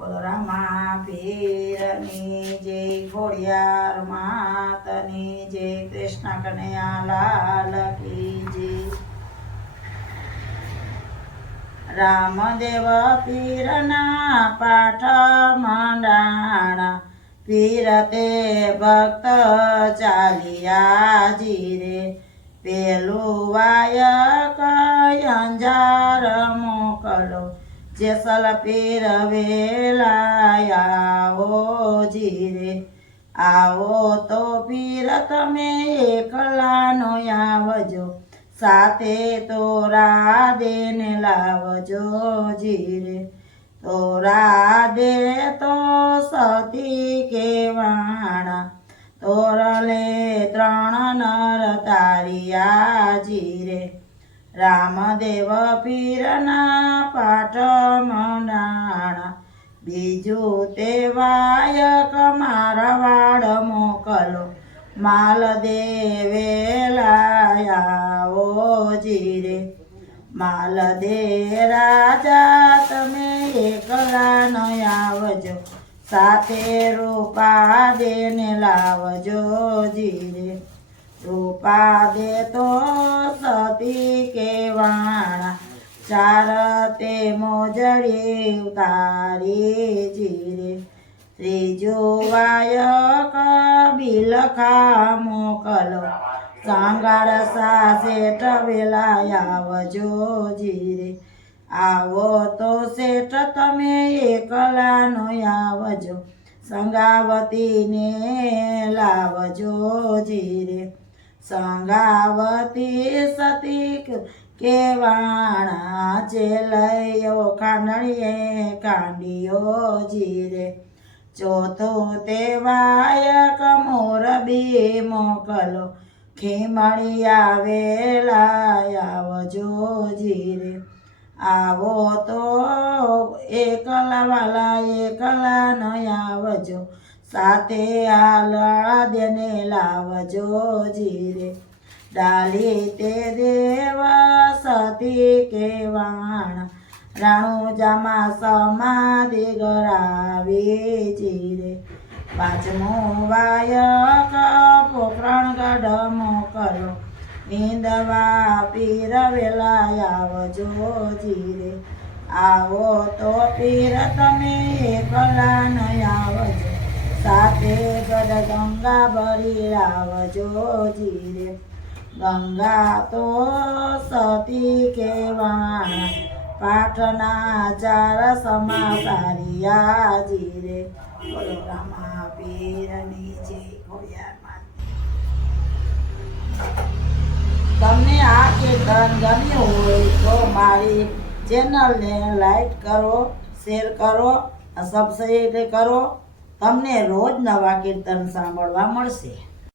રામા પીરની જય, ખોડિયાર માતની જય, કૃષ્ણ કનૈયા લાલ કી જય. રામદેવ પીરના પાઠ મંડાણા, પીર તે ભક્ત ચાલિયા જીરે. પેલું વાયક અંજાર મોકલો, જેસલ પીર વેલા આવો જીરે. આવો તો પીર તમે એકલાનો આવજો, સાથે તોરા દેને લાવજો જીરે. તોરા દે તો સતી કેવાણા, તોરલે 3 નર તારિયા જીરે. રામદેવ પીરના પાઠ મંડાણા, બીજું તે વાયક મારવાડ મોકલો, માલ દેવેલા આવો જીરે. માલ દે રાજા તમે એકલા ન આવજો, સાથે રૂપા દેને લાવજો જીરે. રૂપા દે તો સતી કેવાણા, 4 તે મોજડી ઉતારી જીરે. ત્રીજું વાયક બિલખા મોકલો, સાંગાળ શેઠ વેલા આવજો જીરે. આવો તો શેઠ તમે એકલા નો આવજો, સંગાવતીને લાવજો જીરે. સંગાવતી સતી કેવાણા, ચેલૈયો ખાંડણીએ કાંડિયો જીરે. ચોથું તે વાયક મોરબી મોકલો, ખીમણી આવેલા આવજો જીરે. આવો તો એકલા વાલા એકલા ન આવજો, સાથે આલડા દેને લાવજો જીરે. ડાલી તે દેવ સતી કેવાણા, રાણુજામાં સમાધિ ગરાવી જીરે. પાંચમું વાયક પોખરણગઢ મોકલો, ઈંદવા પીર વેલા આવજો જીરે. આવો તો પીર તમે એકલા ન આવજો, સાથે ગઢ ગંગા ભરી લાવજો જીરે. ગંગા તો સતી કેવાણા, પાઠના 4 સમાચારિયા જીરે. બોલો રામા પીરની જય, ખોડિયાર માત. તમને આ કીર્તન ગમ્યું હોય તો મારી ચેનલને લાઈક કરો, શેર કરો, સબસ્ક્રાઈબ કરો. તમને રોજ નવા કીર્તન સાંભળવા મળશે.